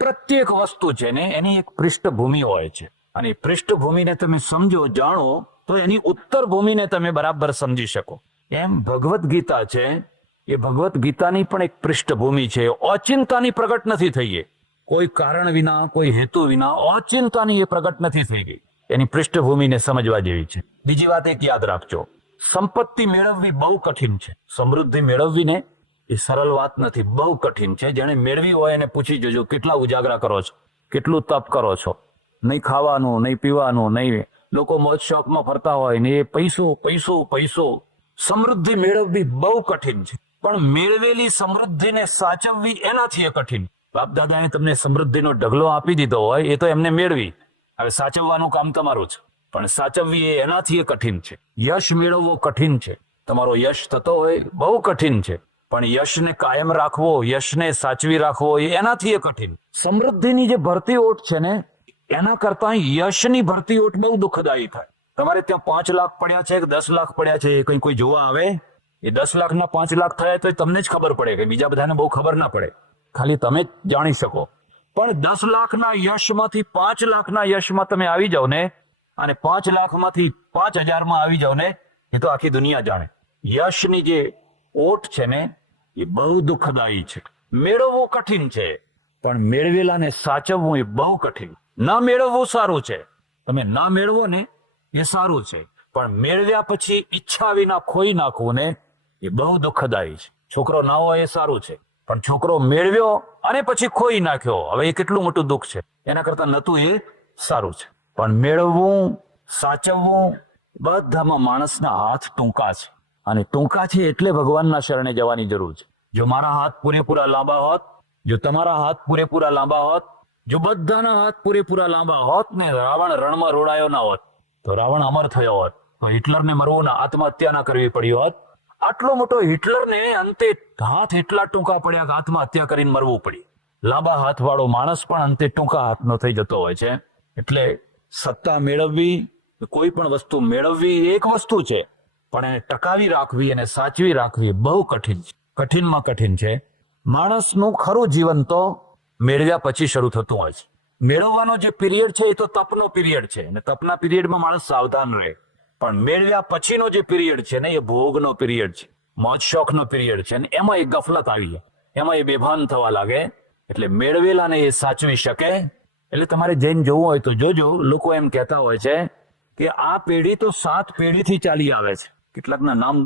પ્રત્યેક વસ્તુ છે ને એની એક પૃષ્ઠભૂમિ હોય છે, અને પૃષ્ઠભૂમિને તમે સમજો, જાણો, તો એની ઉત્તર ભૂમિને તમે બરાબર સમજી શકો. એમ ભગવદ્ ગીતા છે, એ ભગવદ્ ગીતાની પણ એક પૃષ્ઠભૂમિ છે. ઓચિંતાની પ્રગટ નથી થઈ એ, કોઈ કારણ વિના, કોઈ હેતુ વિના ઓચિંતાની એ પ્રગટ નથી થઈ ગઈ. એની પૃષ્ઠભૂમિને સમજવા જેવી છે. બીજી વાત એક યાદ રાખજો, સંપત્તિ મેળવવી બહુ કઠિન છે. સમૃદ્ધિ મેળવવી ને એ સરળ વાત નથી, બહુ કઠિન છે. જેને મેળવી હોય એને પૂછી જોજો, કેટલા ઉજાગરા કરો છો, કેટલું તપ કરો છો. નહીં ખાવાનું, નહીં પીવાનું, નહીં, લોકો મોજ શોખમાં ફરતા હોય ને એ પૈસો પૈસો પૈસો. સમૃદ્ધિ મેળવવી બહુ કઠિન છે, પણ મેળવેલી સમૃદ્ધિને સાચવવી એનાથી એ કઠિન. બાપ દાદાએ તમને સમૃદ્ધિનો ઢગલો આપી દીધો હોય, એ તો એમને મેળવી, હવે સાચવવાનું કામ તમારું છે, પણ સાચવવી એ એનાથી એ કઠિન છે. યશ મેળવવો કઠિન છે, તમારો યશ થતો હોય બહુ કઠિન છે, પણ યશને કાયમ રાખવો, યશને સાચવી રાખવો એ એનાથી એ કઠિન. સમૃદ્ધિની જે ભરતી ઓટ છે ને એના કરતા યશની ભરતી ઓટ બહુ દુઃખદાયી થાય. તમારે ત્યાં 5 લાખ પડ્યા છે કે 10 લાખ પડ્યા છે, એ કોઈ જોવા આવે? એ 10 લાખના 5 લાખ થયા તો તમને જ ખબર પડે, કે બીજા બધાને બહુ ખબર ના પડે, ખાલી તમે જ જાણી શકો. પણ 10 લાખના યશમાંથી 5 લાખના યશમાં તમે આવી જાઓ ને, અને 5 લાખમાંથી 5000માં આવી જાઓ ને, એ તો આખી દુનિયા જાણે. યશની જે ઓટ છે ને એ બહુ દુઃખદાયી છે. મેળવવું કઠિન છે, પણ મેળવેલાને સાચવવું એ બહુ કઠિન. ના મેળવવું સારું છે, તમે ના મેળવો ને એ સારું છે, પણ મેળવ્યા પછી ઈચ્છા વિના ખોઈ નાખવું ને એ બહુ દુઃખદાયી છે. છોકરો ના હોય એ સારું છે, પણ છોકરો મેળવ્યો અને પછી ખોઈ નાખ્યો, હવે એ કેટલું મોટું દુઃખ છે. એના કરતા નતું એ સારું છે. પણ મેળવવું, સાચવવું, બધામાં માણસના હાથ ટૂંકા છે, અને ટૂંકા છે એટલે ભગવાનના શરણે જવાની જરૂર છે. જો મારા હાથ પૂરેપૂરા લાંબા હોત, જો તમારા હાથ પૂરેપૂરા લાંબા હોત, જો બધાના હાથ પૂરેપૂરા લાંબા હોત ને રાવણ રણમાં રોડાયો ના હોત, તો રાવણ અમર થયો હોત, તો હિટલરને મરવું ના, આત્મહત્યા ના કરવી પડી હોત. આટલો મોટો હિટલરને અંતે હાથ એટલા ટૂંકા પડ્યા કે આત્મહત્યા કરીને મરવું પડી. લાંબા હાથ વાળો માણસ પણ અંતે ટૂંકા હાથનો થઈ જતો હોય છે. એટલે સત્તા મેળવવી, કોઈ પણ વસ્તુ મેળવવી એક વસ્તુ છે, પણ એને ટકાવી રાખવી અને સાચવી રાખવી બહુ કઠિન છે. કઠિનમાં કઠિન છે. માણસનું ખરું જીવન તો મેળવ્યા પછી શરૂ થતું હોય છે. મેળવવાનો જે પીરિયડ છે એ તો તપનો પીરિયડ છે, અને તપના પીરિયડમાં માણસ સાવધાન રહે. પણ મેળવ્યા પછીનો જે પીરિયડ છે ને એ ભોગનો પીરિયડ છે, મોજ શોખનો પીરિયડ છે, અને એમાં એ ગફલત આવી જાય, એમાં એ બેભાન થવા લાગે. એટલે મેળવેલાને એ સાચવી શકે. એટલે તમારે જઈને જોવું હોય તો જોજો. લોકો એમ કહેતા હોય છે કે આ પેઢી તો 7 પેઢીથી ચાલી આવે છે. કેટલાકના નામ,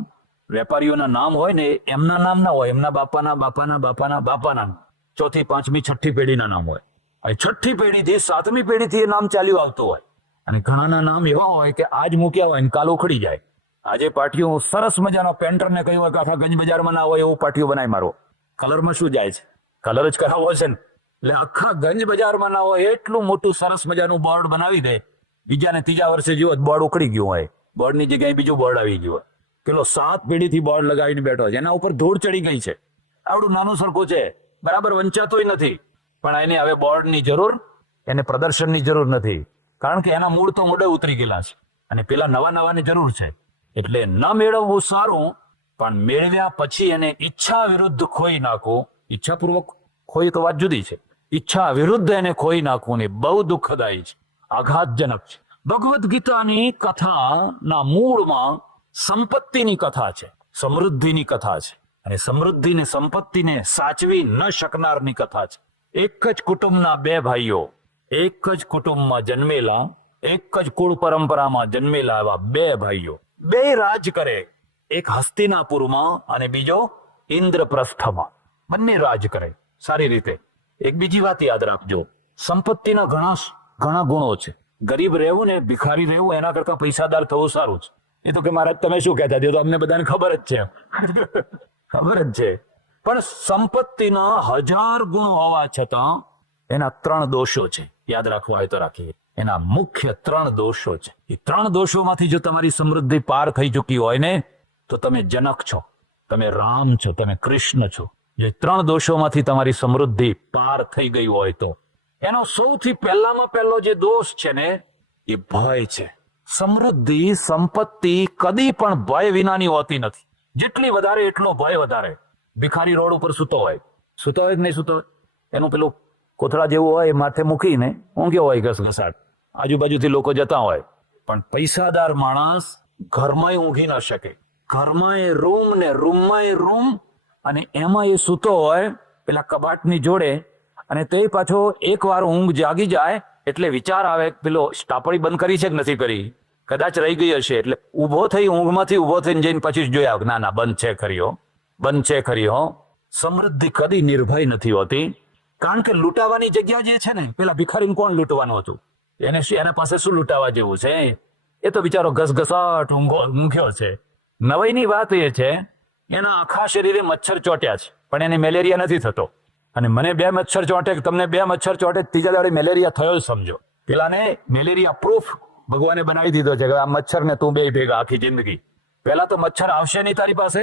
વેપારીઓના નામ હોય ને, એમના નામ ના હોય, એમના બાપાના બાપાના બાપાના બાપાના, 4th, 5મી, 6ઠ્ઠી પેઢીના નામ હોય. અને 6ઠ્ઠી પેઢીથી 7મી પેઢીથી એ નામ ચાલ્યું આવતું હોય. અને ઘણાના નામ એવા હોય કે આજ મૂક્યા હોય ને કાલ ઉખડી જાય. આજે પાટીઓ સરસ મજાનો પેન્ટરને કહ્યું હોય કે આખા ગંજ બજારમાં ના હોય એવું પાટીઓ બનાવી મારો. કલરમાં શું જાય છે? કલર જ કરાવવો છે ને. એટલે આખા ગંજ બજારમાં ના હોય એટલું મોટું સરસ મજાનું બોર્ડ બનાવી દે. બીજા ને ત્રીજા વર્ષે જુઓ બોર્ડ ઉખડી ગયું હોય, બોર્ડની જગ્યાએ બીજું બોર્ડ આવી ગયું હોય. પેલો 7 પેઢીથી બોર્ડ લગાવીને બેઠો છે, એના ઉપર ધૂળ ચડી ગઈ છે. આવડું નાનું સરખું છે, બરાબર વંચાતોય નથી, પણ એને હવે બોર્ડની જરૂર, એને પ્રદર્શનની જરૂર નથી, કારણ કે એના મૂળ તો મોઢે ઉતરી ગયેલા છે, અને પેલા નવા નવાની જરૂર છે. એટલે ન મેળવવું સારું, પણ મેળવ્યા પછી એને ઈચ્છા વિરુદ્ધ ખોઈ નાખવું. ઈચ્છાપૂર્વક ખોઈ તો વાત જુદી છે, ઈચ્છા વિરુદ્ધ એને ખોઈ નાખવું ને બહુ દુઃખદાયી છે, આઘાતજનક છે. ભગવદ્ ગીતાની કથાના મૂળમાં સંપત્તિની કથા છે, સમૃદ્ધિની કથા છે, અને સમૃદ્ધિને, સંપત્તિને સાચવી ન શકનારની કથા છે. એક જ કુટુંબના 2 ભાઈઓ, એક જ કુટુંબમાં જન્મેલા, એક જ કુળ પરંપરામાં જન્મેલા એવા 2 ભાઈઓ, 2 રાજ કરે. એક હસ્તિનાપુરમાં અને બીજો ઇન્દ્રપ્રસ્થમાં. બંને રાજ કરે સારી રીતે. એક બીજી વાત યાદ રાખજો, સંપત્તિના ઘણા ગુણો છે. ગરીબ રહેવું ને ભિખારી રહેવું એના કરતા પૈસાદાર થવું સારું છે. એ તો કે મહારાજ તમે શું કહેતા? તો અમને બધાને ખબર જ છે. ખબર જ છે. પણ સંપત્તિના 1000 ગુણ હોવા છતાં એના 3 દોષો છે. યાદ રાખવા હોય તો રાખીએ. એના મુખ્ય 3 દોષો છે. એ 3 દોષોમાંથી જો તમારી સમૃદ્ધિ પાર થઈ ચૂકી હોય ને, તો તમે જનક છો, તમે રામ છો, તમે કૃષ્ણ છો. જે 3 દોષોમાંથી તમારી સમૃદ્ધિ પાર થઈ ગઈ હોય તો એનો સૌથી પહેલામાં પહેલો જે દોષ છે ને એ ભય છે. સમૃદ્ધિ, સંપત્તિ કદી પણ ભય વિનાની હોતી નથી. જેટલી વધારે એટલો ભય વધારે. ભિખારી રોડ ઉપર સૂતો હોય કે નહીં સૂતો હોય, એનું પેલું કોથળા જેવું હોય એ માથે મૂકીને ઊંઘ્યો હોય ઘસઘસાટ, આજુબાજુથી લોકો જતા હોય. પણ પૈસાદાર માણસ ઘરમાં ઊંઘી ન શકે. ઘરમાં એ રૂમ ને રૂમમાં એ રૂમ, અને એમાં એ સૂતો હોય પેલા કબાટની જોડે, અને તે પાછો એકવાર ઊંઘ જાગી જાય એટલે વિચાર આવે પેલો સ્ટાપડી બંધ કરી છે કે નથી કરી, કદાચ રહી ગઈ હશે, એટલે ઊભો થઈ ઊંઘમાંથી ઊભો થઈને જઈને પછી જોયા ના ના બંધ છે ખરી હો, બંધ છે ખરી હો. સમૃદ્ધિ કદી નિર્ભય નથી હોતી, કારણ કે લૂંટાવાની જગ્યા જે છે ને, પેલા ભિખારીને કોણ લૂંટવાનું હતું? એના પાસે શું લૂંટાવા જેવું છે? એ તો બિચારો ઘસઘસાટ ઊંઘ્યો છે. નવાઈની વાત એ છે એના આખા શરીરે મચ્છર ચોટ્યા છે, પણ એને મેલેરિયા નથી થતો. અને મને 2 મચ્છર ચોંટે, તમને 2 મચ્છર ચોંટે, ત્રીજા દાડે મેલેરિયા થયો સમજો. પેલાને મેલેરિયા પ્રૂફ ભગવાને બનાવી દીધો છે કે આ મચ્છર ને તું બે ભેગા આખી જિંદગી. પેલા તો મચ્છર આવશે નહીં તારી પાસે,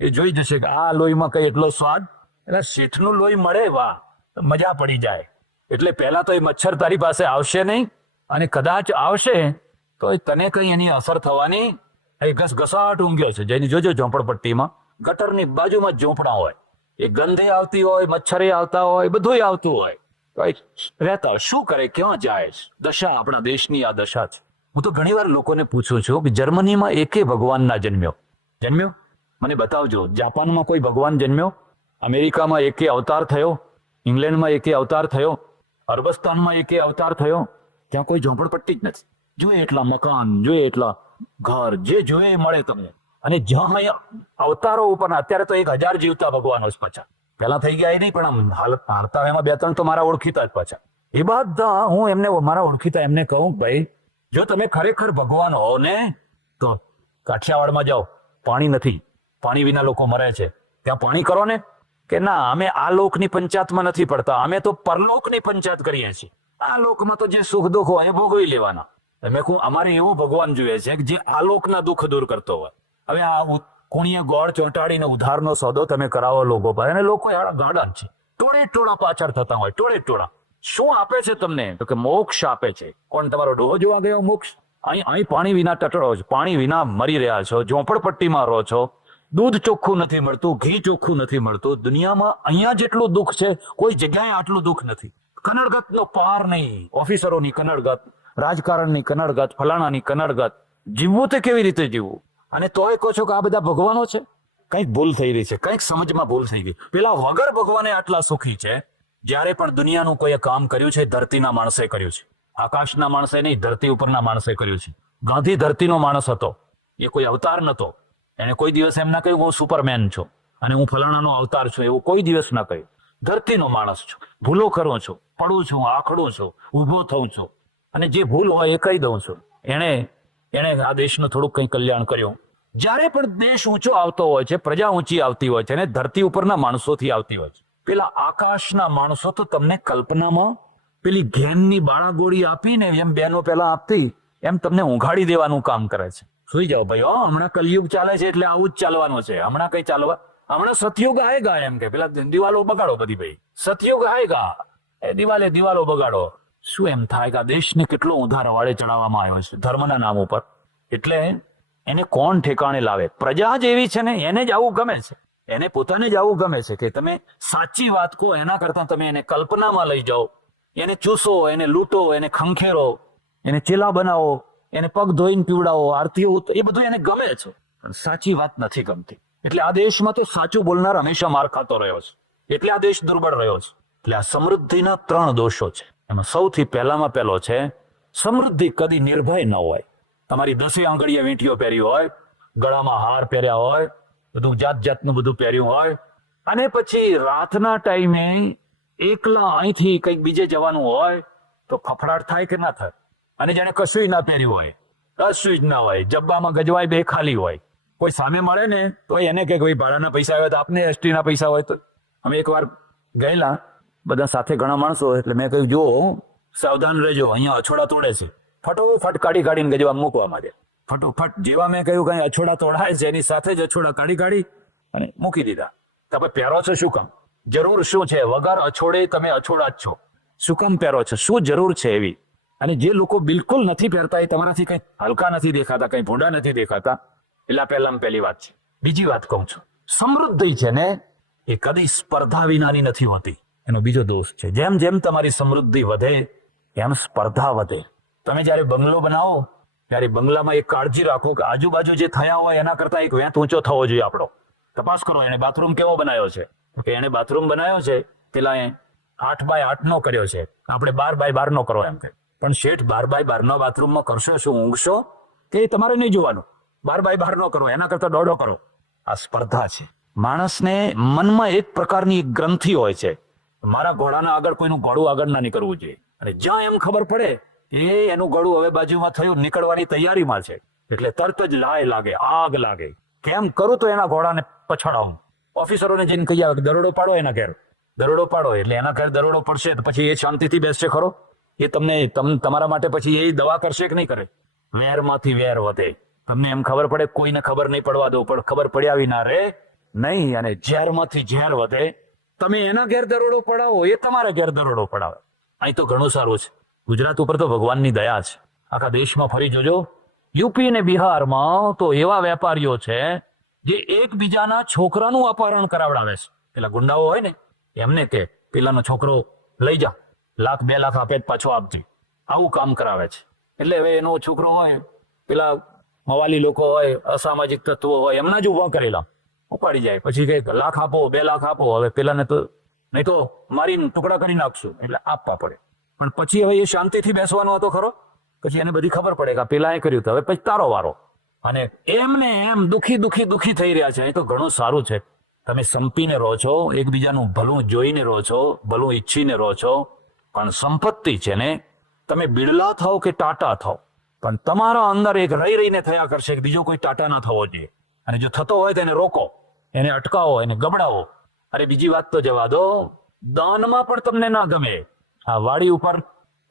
એ જોઈ જશે કે આ લોહીમાં કઈ એટલો સ્વાદ, એટલે શેઠનું લોહી મળે, વાહ, મજા પડી જાય. એટલે પહેલા તો એ મચ્છર તારી પાસે આવશે નહીં, અને કદાચ આવશે તો તને કઈ એની અસર થવાની. એ ઘસઘસાટ ઊંઘ્યો છે, જઈને જોજો ઝોંપડપટ્ટીમાં ગટરની બાજુમાં જ ઝોંપડા હોય, એ ગંધે આવતી હોય, મચ્છરે આવતા હોય, બધું આવતું હોય, તો રહેતા શું કરે, ક્યાં જાય? દશા આપણા દેશની આ દશા છે. હું તો ઘણી વાર લોકોને પૂછું છું કે જર્મનીમાં એકે ભગવાન ના જન્મ્યો? મને બતાવજો. જાપાનમાં કોઈ ભગવાન જન્મ્યો? અમેરિકામાં એકે અવતાર થયો? ઇંગ્લેન્ડમાં એકે અવતાર થયો? અરબસ્તાનમાં એકે અવતાર થયો? ત્યાં કોઈ ઝોંપડપટ્ટી જ નથી. જોઈએ એટલા મકાન, જોઈએ એટલા ઘર, જે જોઈએ એ મળે તમને. અને જ્યાં અવતારો ઉપર, અત્યારે તો 1000 જીવતા ભગવાનો જ પાછા. પેલા થઈ ગયા એ નહીં, પણ આમ હાલત હારતા એમાં 2-3 તો મારા ઓળખીતા જ પાછા. એ બધા હું એમને, મારા ઓળખીતા એમને કહું, ભાઈ જો તમે ખરેખર ભગવાન હો ને, તો કાઠિયાવાડમાં જાઓ, પાણી નથી, પાણી વિના લોકો મરે છે, ત્યાં પાણી કરો ને. કે ના, અમે આ લોકની પંચાયતમાં નથી પડતા, અમે તો પરલોકની પંચાયત કરીએ છીએ. આ લોકમાં તો જે સુખ દુઃખ હોય એ ભોગવી લેવાના. મેં કહું અમારે એવો ભગવાન જોઈએ છે કે જે આલોકના દુઃખ દૂર કરતો હોય. હવે આ કોણીએ ગોળ ચોંટાડીને ઉધારનો સોદો તમે કરાવો લોકો પર, અને લોકો ગાડા છે, ટોળે ટોળા પાછળ થતા હોય, ટોળે ટોળા. શું આપે છે તમને? તો કે મોક્ષ આપે છે. કોણ? તમારો ડોહો જોવા ગયો મોક્ષ? અહીં પાણી વિના ટટળો છો, પાણી વિના મરી રહ્યા છો, ઝોંપડપટ્ટીમાં રહો છો, દૂધ ચોખ્ખું નથી મળતું, ઘી ચોખ્ખું નથી મળતું. દુનિયામાં અહીંયા જેટલું દુઃખ છે કોઈ જગ્યાએ આટલું દુઃખ નથી. કનડગતનો પાર નહીં. ઓફિસરોની કનડગત, રાજકારણની કનડગત, ફલાણાની કનડગત. જીવવું તે કેવી રીતે જીવવું? અને તોય કહો છો કે આ બધા ભગવાનો છે. કંઈક ભૂલ થઈ રહી છે, કંઈક સમજમાં ભૂલ થઈ ગઈ. પેલા વગર ભગવાને આટલા સુખી છે. જ્યારે પણ દુનિયાનું કોઈ કામ કર્યું છે, ધરતીના માણસે કર્યું છે. આકાશના માણસે નહીં, ધરતી ઉપરના માણસે કર્યું છે. ગાંધી ધરતીનો માણસ હતો, એ કોઈ અવતાર નતો. એને કોઈ દિવસ એમ ના કહ્યું હું સુપરમેન છું અને હું ફલાણાનો અવતાર છું, એવું કોઈ દિવસ ના કહ્યું. ધરતીનો માણસ છું, ભૂલો કરું છું, પડું છું, આખડું છું, ઊભો થઉં છું, અને જે ભૂલ હોય એ કહી દઉં છું. એણે આ દેશનું થોડુંક કંઈ કલ્યાણ કર્યું. જ્યારે પણ દેશ ઊંચો આવતો હોય છે, પ્રજા ઊંચી આવતી હોય છે, અને ધરતી ઉપરના માણસોથી આવતી હોય છે. પેલા આકાશના માણસો તો તમને કલ્પનામાં પેલી ઘેનની બાળાગોળી આપીને એમ બહેનો પેલા આપતી, એમ તમને ઊંઘાડી દેવાનું કામ કરે છે. સુઈ જાઓ ભાઈ, હમણાં કલયુગ ચાલે છે એટલે આવું જ ચાલવાનું છે. હમણાં કઈ ચાલવા, હમણાં સતયુગ આયેગા, એમ કે પેલા દિવાલો બગાડો બધી ભાઈ, સતયુગ આયેગા, એ દિવાલો બગાડો. શું એમ થાય કે આ દેશને કેટલો ઊંધા રવાડે ચડાવવામાં આવ્યો છે ધર્મના નામ ઉપર. એટલે એને કોણ ઠેકાણે લાવે? પ્રજા જ એવી છે ને, એને જ આવું ગમે છે, એને પોતાને જ આવું ગમે છે કે તમે સાચી વાત કહો એના કરતા તમે એને કલ્પનામાં લઈ જાઓ, એને ચૂસો, એને લૂંટો, એને ખંખેરો, એને ચેલા બનાવો, એને પગ ધોઈને પીવડાવો, આરતીઓ, એ બધું એને ગમે છે, પણ સાચી વાત નથી ગમતી. એટલે આ દેશમાં તો સાચું બોલનાર હંમેશા માર ખાતો રહ્યો છે, એટલે આ દેશ દુર્બળ રહ્યો છે. એટલે આ સમૃદ્ધિના 3 દોષો છે. એમાં સૌથી પહેલામાં પહેલો છે, સમૃદ્ધિ કદી નિર્ભય ન હોય. તમારી 10 આંગળીએ વીંટીઓ પહેરી હોય, ગળામાં હાર પહેર્યા હોય, બધું જાત જાતનું બધું પહેર્યું હોય, અને પછી રાતના ટાઈમે એકલા અહીંથી કંઈક બીજે જવાનું હોય તો ફફડાટ થાય કે ના થાય? અને જેને કશું ના પહેર્યું હોય, કશું જ ના હોય, જબ્બામાં ગજવાય 2 ખાલી હોય, કોઈ સામે મળે ને તો એને કે ભાઈ ભાડાના પૈસા આવ્યા તો આપને, એસટીના પૈસા હોય તો. અમે એકવાર ગયેલા બધા સાથે ઘણા માણસો, એટલે મેં કહ્યું જો સાવધાન રહેજો, અહીંયા અછોડા તોડે છે. ફટોફટ કાઢીને ગજવા મૂકવા માંડે, ફટોફટ. જેવા મેં કહ્યું કઈ અછોડા તોડાય છે એની સાથે જ અછોડા કાઢી અને મૂકી દીધા. તમે પહેરો છો શું કામ? જરૂર શું છે? વગર અછોડે તમે અછોડા જ છો, શું કામ પહેરો છો? શું જરૂર છે એવી? અને જે લોકો બિલકુલ નથી પહેરતા એ તમારાથી કઈ હલકા નથી દેખાતા, કઈ ભૂંડા નથી દેખાતા. એટલે પહેલી વાત છે. બીજી વાત કહું છું, સમૃદ્ધિ છે ને એ કદી સ્પર્ધા વિનાની નથી હોતી. એનો બીજો દોષ છે. જેમ જેમ તમારી સમૃદ્ધિ વધે એમ સ્પર્ધા વધે. તમે જ્યારે બંગલો બનાવો ત્યારે બંગલામાં એક કાળજી રાખો કે આજુબાજુ જે થયા હોય એના કરતા એક વેંત ઊંચો થવો જોઈએ આપણો. તપાસ કરો એને બાથરૂમ કેવો બનાવ્યો છે, કે એને બાથરૂમ બનાવ્યો છે પેલા 8x8 નો કર્યો છે, આપણે 12x12 નો કરો એમ કે. પણ શેઠ 12x12 નો બાથરૂમમાં કરશો શું, ઊંઘશો કે તમારે નહીં જોવાનું. 12x12 નો કરો, એના કરતા દોઢો કરો. આ સ્પર્ધા છે. માણસને મનમાં એક પ્રકારની ગ્રંથિ હોય છે, મારા ઘોડાના આગળ કોઈનું ઘોડું આગળ ના નીકળવું જોઈએ. અને જ્યાં એમ ખબર પડે એ એનું ગળું હવે બાજુમાં થયું, નીકળવાની તૈયારીમાં છે, એટલે તરત જ લાય લાગે, આગ લાગે. કેમ કરું તો એના ઘોડાને પછાડાવું. ઓફિસરોને જઈને કહી આવે દરોડો પાડો એના ઘેર, દરોડો પાડો. એટલે એના ઘેર દરોડો પડશે તો પછી એ શાંતિથી બેસશે ખરો? એ તમારા માટે પછી એ દવા કરશે કે નહીં કરે? વેરમાંથી વેર વધે. તમને એમ ખબર પડે કોઈને ખબર નહીં પડવા દો, પણ ખબર પડ્યા વિના રે નહીં. અને ઝેરમાંથી ઝેર વધે. તમે એના ઘેર દરોડો પડાવો, એ તમારા ઘેર દરોડો પડાવે. અહીં તો ઘણું સારું છે. ગુજરાત ઉપર તો ભગવાનની દયા છે. આખા દેશમાં ફરી જોજો, યુપી અને બિહારમાં તો એવા વેપારીઓ છે જે એકબીજાના છોકરાનું અપહરણ કરાવડાવે છે. પેલા ગુંડાઓ હોય ને એમને કે પેલાનો છોકરો લઈ જા, 1,00,000 2 લાખ આપે પાછો આપજે, આવું કામ કરાવે છે. એટલે હવે એનો છોકરો હોય, પેલા મવાલી લોકો હોય, અસામાજિક તત્વો હોય, એમના જ ઉભા કરેલા ઉપાડી જાય. પછી કઈ 1,00,000 આપો 2 લાખ આપો, હવે પેલાને તો નહીં તો મારીને ટુકડા કરી નાખશું, એટલે આપવા પડે. પણ પછી હવે એ શાંતિથી બેસવાનો હતો ખરો? પછી એને બધી ખબર પડે કે પેલા એ કર્યું, તો હવે પછી તારો વારો. અને એમને એમ દુખી થઈ રહ્યા છે. એ તો ઘણું સારું છે. તમે સંપીને રહો છો, એકબીજાનું ભલું જોઈને રહો છો, ભલું ઈચ્છીને રહો છો. પણ સંપત્તિ છે ને, તમે બિરલા થાવ કે ટાટા થાવ, પણ તમારા અંદર એક રહીને થયા કરશે કે બીજો કોઈ ટાટા ના થવો જોઈએ. અને જો થતો હોય તો એને રોકો, એને અટકાવો, એને ગબડાવો. અરે બીજી વાત તો જવા દો, દાનમાં પણ તમને ના ગમે. આ વાડી ઉપર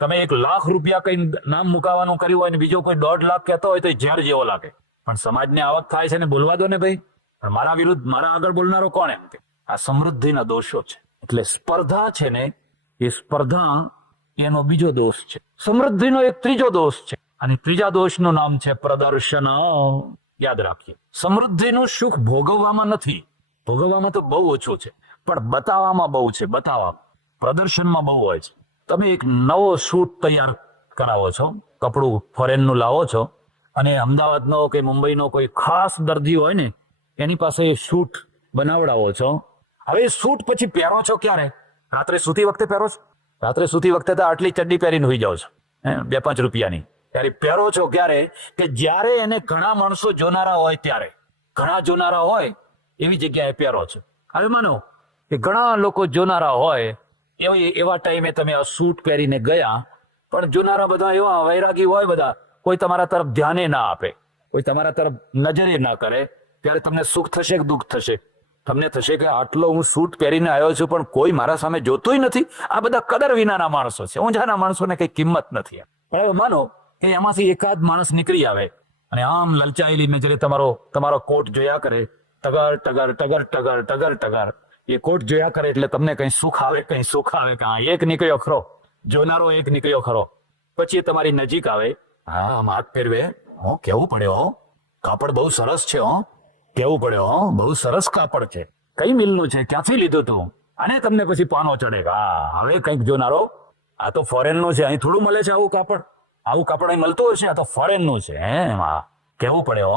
તમે 1,00,000 રૂપિયા કઈ નામ મુકાવાનું કર્યું હોય ને બીજો કોઈ 1.5 લાખ કહેતો હોય તો ઝેર જેવો લાગે. પણ સમાજને આવક થાય છે ને, બોલવા દો ને ભાઈ. પણ મારા વિરુદ્ધ મારા આગળ બોલનારો કોણ? એમ કે આ સમૃદ્ધિના દોષો છે. એટલે સ્પર્ધા છે ને, એ સ્પર્ધા એનો બીજો દોષ છે. સમૃદ્ધિનો એક ત્રીજો દોષ છે, અને ત્રીજા દોષનું નામ છે પ્રદર્શન. યાદ રાખીએ, સમૃદ્ધિનું સુખ ભોગવવામાં નથી, ભોગવવામાં તો બહુ ઓછું છે, પણ બતાવવામાં બહુ છે. બતાવવામાં, પ્રદર્શનમાં બહુ હોય છે. તમે એક નવો સૂટ તૈયાર કરાવો છો, કપડું ફોરેનનું લાવો છો, અને અમદાવાદનો કે મુંબઈનો કોઈ ખાસ દરજી હોય ને એની પાસે સૂટ બનાવડાવો છો. હવે સૂટ પછી પહેરો છો ક્યારે? રાત્રે સૂતી વખતે પહેરો છો? રાત્રે સૂતી વખતે તો આટલી ચડ્ડી પહેરીને હોઈ જાઓ છો, 2-5 રૂપિયાની. ત્યારે પહેરો છો ક્યારે? કે જ્યારે એને ઘણા માણસો જોનારા હોય ત્યારે. ઘણા જોનારા હોય એવી જગ્યાએ પહેરો છો. હવે માનો કે ઘણા લોકો જોનારા હોય એવા ટાઈમે તમે આ સૂટ પહેરીને ગયા, પણ જોનારા બધા એવા વૈરાગી હોય, બધા કોઈ તમારા તરફ ધ્યાને ના આપે, કોઈ તમારા તરફ નજરે ના કરે, ત્યારે તમને સુખ થશે કે દુઃખ થશે? તમને થશે કે આટલો હું સૂટ પહેરીને આવ્યો છું પણ કોઈ મારા સામે જોતોય નથી. આ બધા કદર વિનાના માણસો છે, ઊંઝાના માણસોને કઈ કિંમત નથી. પણ હવે માનો કે એમાંથી એકાદ માણસ નીકળી આવે અને આમ લલચાયેલી નજરે તમારો કોટ જોયા કરે, ટગર ટગર ટગર ટગર ટગર ટગર. એ કોટ જોયા કરે એટલે તમને કઈ સુખ આવે, કઈ સુખ આવે કે હા એક નીકળ્યો ખરો, જોનારો એક નીકળ્યો ખરો. પછી એ તમારી નજીક આવે, હા હાથ ફેરવે, કેવું પડ્યો, કાપડ બહુ સરસ છે, કેવું પડ્યો, બહુ સરસ કાપડ છે, કઈ મિલનું છે, ક્યાંથી લીધું તું? અને તમને પછી પાનો ચડે, હા હવે કઈક જોનારો, આ તો ફોરેનનું છે, અહીં થોડું મળે છે આવું કાપડ અહીં મળતું હશે, આ તો ફોરેનનું છે. કેવું પડ્યો,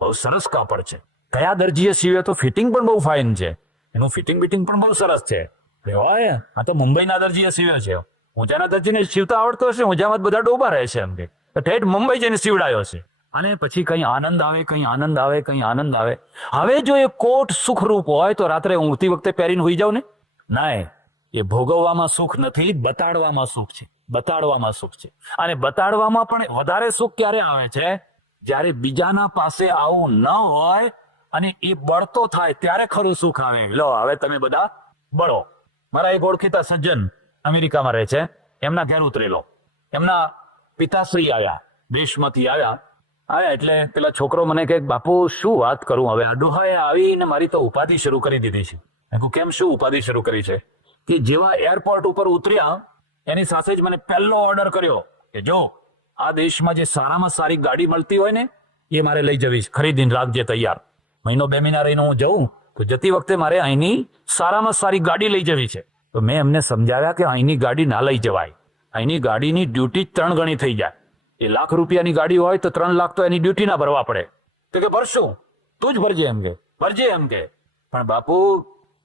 બહુ સરસ કાપડ છે. કયા દરજીએ સીવે? તો ફિટિંગ પણ બહુ ફાઇન છે, એનું ફિટિંગ પણ બહુ સરસ છે. આ તો મુંબઈના દરજીએ સીવ્યો છે. ઊંઝાના દરજીને સીવતા આવડતો હશે? ઊંઝામાં બધા ડોબા રહે છે એમ કે ઠેઠ મુંબઈ જઈને સીવડાયો છે. અને પછી કઈ આનંદ આવે. હવે જો એ કોટ સુખરૂપ હોય તો રાત્રે ઊંઘતી વખતે પહેરીને હોઈ જાવ ને? ના, એ ભોગવવામાં સુખ નથી, બતાડવામાં સુખ છે. બતાડવામાં સુખ છે. અને બતાડવામાં પણ વધારે સુખ ક્યારે આવે છે? જ્યારે બીજાના પાસે આવું ન હોય અને એ બળતો થાય ત્યારે ખરું સુખ આવે. લો હવે તમે બધા બળો. મારા એક ઓળખીતા સજ્જન અમેરિકામાં રહે છે, એમના ઘેર ઉતરેલો. એમના પિતાશ્રી આવ્યા, દેશમાંથી આવ્યા એટલે પેલા છોકરો મને કહે, બાપુ શું વાત કરું, હવે આ ડોહાએ આવીને મારી તો ઉપાધિ શરૂ કરી દીધી છે. મેં કહ્યું કેમ, શું ઉપાધિ શરૂ કરી છે? કે જેવા એરપોર્ટ ઉપર ઉતર્યા એની સાથે જ મને પહેલો ઓર્ડર કર્યો કે જો આ દેશમાં જે સારામાં સારી ગાડી મળતી હોય ને એ મારે લઈ જવી છે, ખરીદીને રાખજે તૈયાર. 1-2 મહિના રહીને હું જઉં તો જતી વખતે મારે અહીંની સારામાં સારી ગાડી લઈ જવી છે. તો મેં એમને સમજાવ્યા કે અહીંની ગાડી ના લઈ જવાય. અહીંની ગાડીની ડ્યુટી જ 3 ગણી થઈ જાય. એ લાખ રૂપિયાની ગાડી હોય તો 3 લાખ તો એની ડ્યુટી ના ભરવા પડે. તો કે ભરશું, તું જ ભરજે એમ કે, ભરજે એમ કે. પણ બાપુ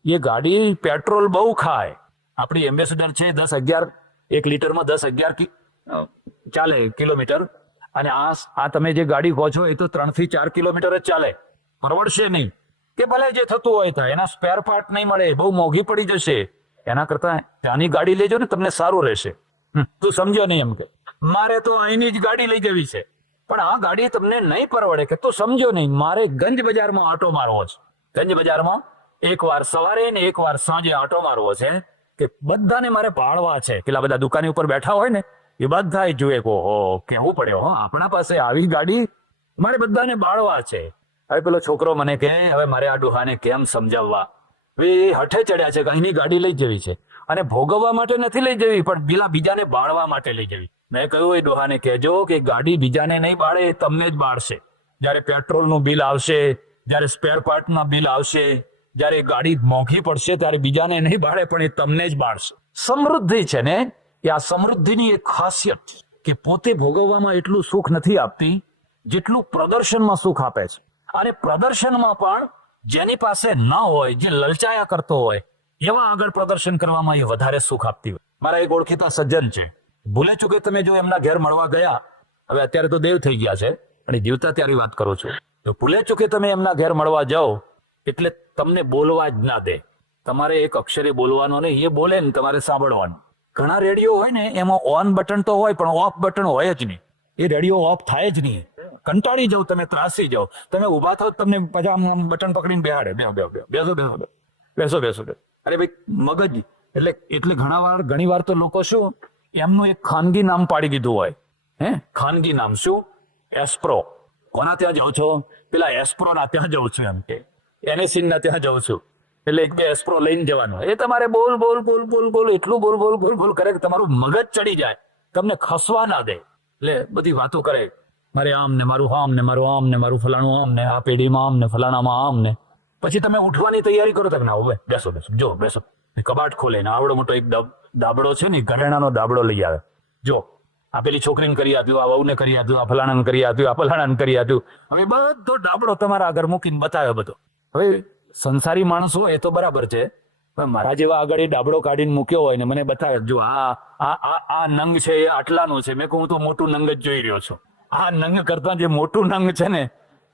એ ગાડી પેટ્રોલ બહુ ખાય. આપણી એમ્બેસેડર છે 10-11 1 લીટરમાં 10-11 ચાલે કિલોમીટર. અને આ તમે જે ગાડી કહો છો એ તો 3 થી 4 કિલોમીટર જ ચાલે. પરવડશે નહીં. કે ભલે જે થતું હોય થાય, એના સ્પેર પાર્ટ નહીં મળે, બહુ મોંઘી પડી જશે. એના કરતા ત્યાંની ગાડી લેજો ને, તમને સારું રહેશે. તું સમજ્યો નહીં એમ કે મારે તો અહીંની જ ગાડી લઈ જવી છે. પણ આ ગાડી તમને નહીં પરવડે. કે તું સમજ્યો નહીં, મારે ગંજ બજારમાં આટો મારવો છે. ગંજ બજારમાં એકવાર સવારે ને એકવાર સાંજે આટો મારવો છે. કે બધાને મારે ભાળવા છે. પેલા બધા દુકાની ઉપર બેઠા હોય ને એ બધા જુએ કો હો કેવું પડ્યો હો, આપણા પાસે આવી ગાડી મારે બધાને બાળવા છે. હવે પેલો છોકરો મને કહે હવે મારે આ ડોહાને કેમ સમજાવવા. એ હઠે ચડ્યા છે કે અહીંની ગાડી લઈ જવી છે. અને ભોગવવા માટે નથી લઈ જવી, પણ પેલા બીજાને બાળવા માટે લઈ જવી. મેં કહ્યું એ ડોહાને કહેજો કે ગાડી બીજાને નહીં બાળે, એ તમને જ બાળશે. જયારે પેટ્રોલનું બિલ આવશે, જયારે સ્પેર પાર્ટના બિલ આવશે, જયારે ગાડી મોંઘી પડશે ત્યારે બીજાને નહીં બાળે, પણ એ તમને જ બાળશે. સમૃદ્ધિ છે ને, એ આ સમૃદ્ધિની એક ખાસિયત છે કે પોતે ભોગવવામાં એટલું સુખ નથી આપતી જેટલું પ્રદર્શનમાં સુખ આપે છે. અને પ્રદર્શનમાં પણ જેની પાસે ન હોય, જે લલચાયા કરતો હોય, એવા આગળ પ્રદર્શન કરવામાં એ વધારે સુખ આપતી હોય. મારા એક ઓળખીતા સજ્જન છે, ભૂલે ચૂકે તમે જો એમના ઘેર મળવા ગયા, હવે અત્યારે તો દેવ થઈ ગયા છે અને જીવતા ત્યારે વાત કરું છું, તો ભૂલે ચૂકે તમે એમના ઘેર મળવા જાઓ એટલે તમને બોલવા જ ના દે. તમારે એક અક્ષરે બોલવાનો નહીં, એ બોલે ને તમારે સાંભળવાનું. ઘણા રેડિયો હોય ને એમાં ઓન બટન તો હોય પણ ઓફ બટન હોય જ નહીં. એ રેડિયો ઓફ થાય જ નહીં. કંટાળી જાવ, તમે ત્રાસી જાવ, તમે ઉભા થાવ, તમને પછી આમ બટન પકડીને બેહાડે, બેસો. અરે ભાઈ મગજ એટલે ઘણી વાર તો લોકો શું એમનું એક ખાનગી નામ પાડી દીધું હોય. ખાનગી નામ શું? એસ્પ્રો. કોના ત્યાં જાઉં છો? પેલા એસ્પ્રો ના ત્યાં જાઉં છું એમ કે, એનેસિન ના ત્યાં જાઉં છું. એટલે 1-2 એસ્પ્રો લઈને જવાનું. એ તમારે બોલ એટલું બોલ કરે કે તમારું મગજ ચડી જાય, તમને ખસવા ના દે. એટલે બધી વાતો કરે, મારે આમ ને મારું આમ ને મારું આમ ને મારું ફલાણું આમ ને આ પેઢીમાં આમ ને ફલાણામાં આમ ને. પછી તમે ઉઠવાની તૈયારી કરો, તમે ના બેસો. કબાટ ખોલે ને આવડો મોટો એક દાબડો છે ને, ઘરેણાનો દાબડો લઈ આવે. જો આ પેલી છોકરીને કરી આપ્યું, આ વહુને કરી આપ્યું, આ ફલાણાને કરી આપ્યું, આ ફલાણાને કરી આપ્યું. હવે બધો દાબડો તમારા આગળ મૂકીને બતાવ્યો બધો. હવે સંસારી માણસો એ તો બરાબર છે, પણ મારા જેવા આગળ એ દાબડો કાઢીને મૂક્યો હોય ને મને બતાવે, જો આ નંગ છે એ આટલાનું છે. મેં કહું તો મોટું નંગ જ જોઈ રહ્યો છું. આ નંગ કરતા જે મોટું નંગ છે ને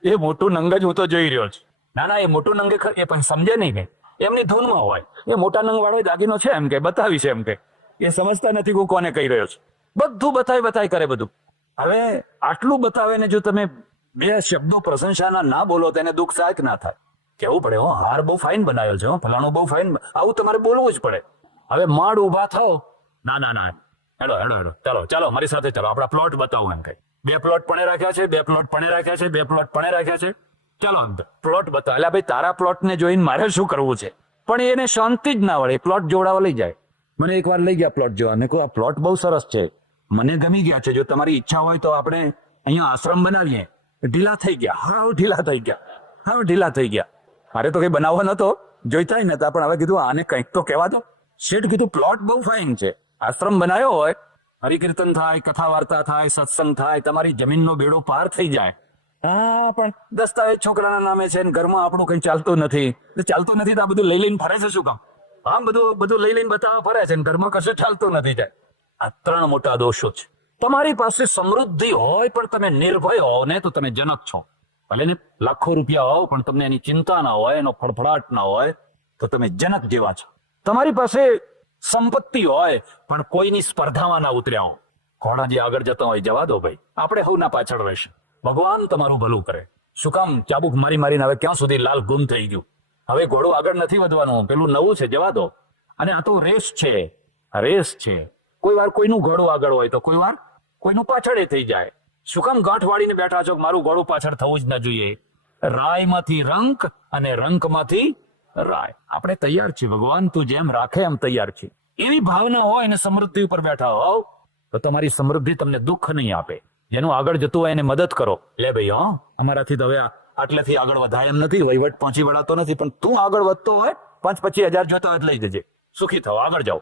એ મોટું નંગ જ હું તો જોઈ રહ્યો છું. ના એ મોટું નંગ એ પણ સમજે નહીં કે એમની ધૂનમાં હોય. એ મોટા નંગ વાળો દાગીનો છે એમ કે બતાવી છે એમ કે, એ સમજતા નથી હું કોને કહી રહ્યો છું. બધું બતાવી કરે બધું. હવે આટલું બતાવે ને જો તમે 2 શબ્દો પ્રશંસાના ના બોલો તો એને દુઃખ થાય કે ના થાય? કેવું પડે, હાર બહુ ફાઇન બનાવ્યો છે, ફલાણું બહુ ફાઇન, આવું તમારે બોલવું જ પડે. હવે માડ ઉભા થાઓ, ના હેડો ચાલો મારી સાથે ચાલો, આપણા પ્લોટ બતાવું એમ કઈ. 2 પ્લોટ પણ રાખ્યા છે, 2 પ્લોટ પણ રાખ્યા છે, 2 પ્લોટ પણ રાખ્યા છે. ચાલો પ્લોટ બતાવ. એટલે ભાઈ તારા પ્લોટ ને જોઈને મારે શું કરવું છે? પણ એને શાંતિ જ ના વળે, પ્લોટ જોડાવા લઈ જાય. મને એકવાર લઈ ગયા પ્લોટ જોવા. મેં કહું આ પ્લોટ બહુ સરસ છે, મને ગમી ગયા છે, જો તમારી ઈચ્છા હોય તો આપણે અહીંયા આશ્રમ બનાવીએ. ઢીલા થઈ ગયા. મારે તો કઈ બનાવવા નતો, જોઈતા નતા, પણ હવે કીધું આને કંઈક તો કહેવા દો. શેઠ કીધું પ્લોટ બહુ ફાઇન છે, આશ્રમ બનાવ્યો હોય, હરિકીર્તન થાય, કથા વાર્તા થાય, સત્સંગ થાય, તમારી જમીનનો બેડો પાર થઈ જાય. હા પણ દસ્તાવેજ છોકરાના નામે છે ને ઘરમાં આપણું કઈ ચાલતું નથી તો આ બધું લઈ લઈને ફરે છે શું કામ? આમ બધું લઈ લઈને બતાવવા ફરે છે ને ઘરમાં કશું ચાલતું નથી. જાય આ 3 મોટા દોષો છે. તમારી પાસે સમૃદ્ધિ હોય પણ તમે નિર્ભય હો ને તો તમે જનક છો. ભલે ને લાખો રૂપિયા હોય પણ તમને એની ચિંતા ના હોય, એનો ફડફડાટ ના હોય તો તમે જનક જેવા છો. તમારી પાસે સંપત્તિ હોય પણ કોઈની સ્પર્ધામાં ના ઉતર્યા હો. ઘોડા જે આગળ જતા હોય જવા દો ભાઈ, આપણે હવના પાછળ રહેશે. ભગવાન તમારું ભલું કરે. શું કામ ચાબુક મારીને હવે ક્યાં સુધી લાલ ગુમ થઈ ગયું? હવે ઘોડું આગળ નથી વધવાનું, પેલું નવું છે જવા દો. અને આ તો રેસ છે. કોઈ વાર કોઈનું ઘોડું આગળ હોય તો કોઈ વાર કોઈનું પાછળ થઈ જાય. શું કામ ગાંઠ વાળીને બેઠા છો મારું ઘોડું પાછળ થવું જ ના જોઈએ? રાયમાંથી રંક અને રંકમાંથી રાય. આપણે તૈયાર છીએ, ભગવાન તું જેમ રાખે એમ તૈયાર છીએ. એવી ભાવના હોય ને સમૃદ્ધિ ઉપર બેઠા હોવ તો તમારી સમૃદ્ધિ તમને દુઃખ નહીં આપે. જેનું આગળ જતું હોય એને મદદ કરો. લે ભાઈ અમારાથી તો હવે આટલેથી આગળ વધાય એમ નથી, વહીવટ પહોંચી વળાતો નથી, પણ તું આગળ વધતો હોય 5-25 હજાર જોતા હોય લઈ જજે. સુખી થાઓ, આગળ જાઓ.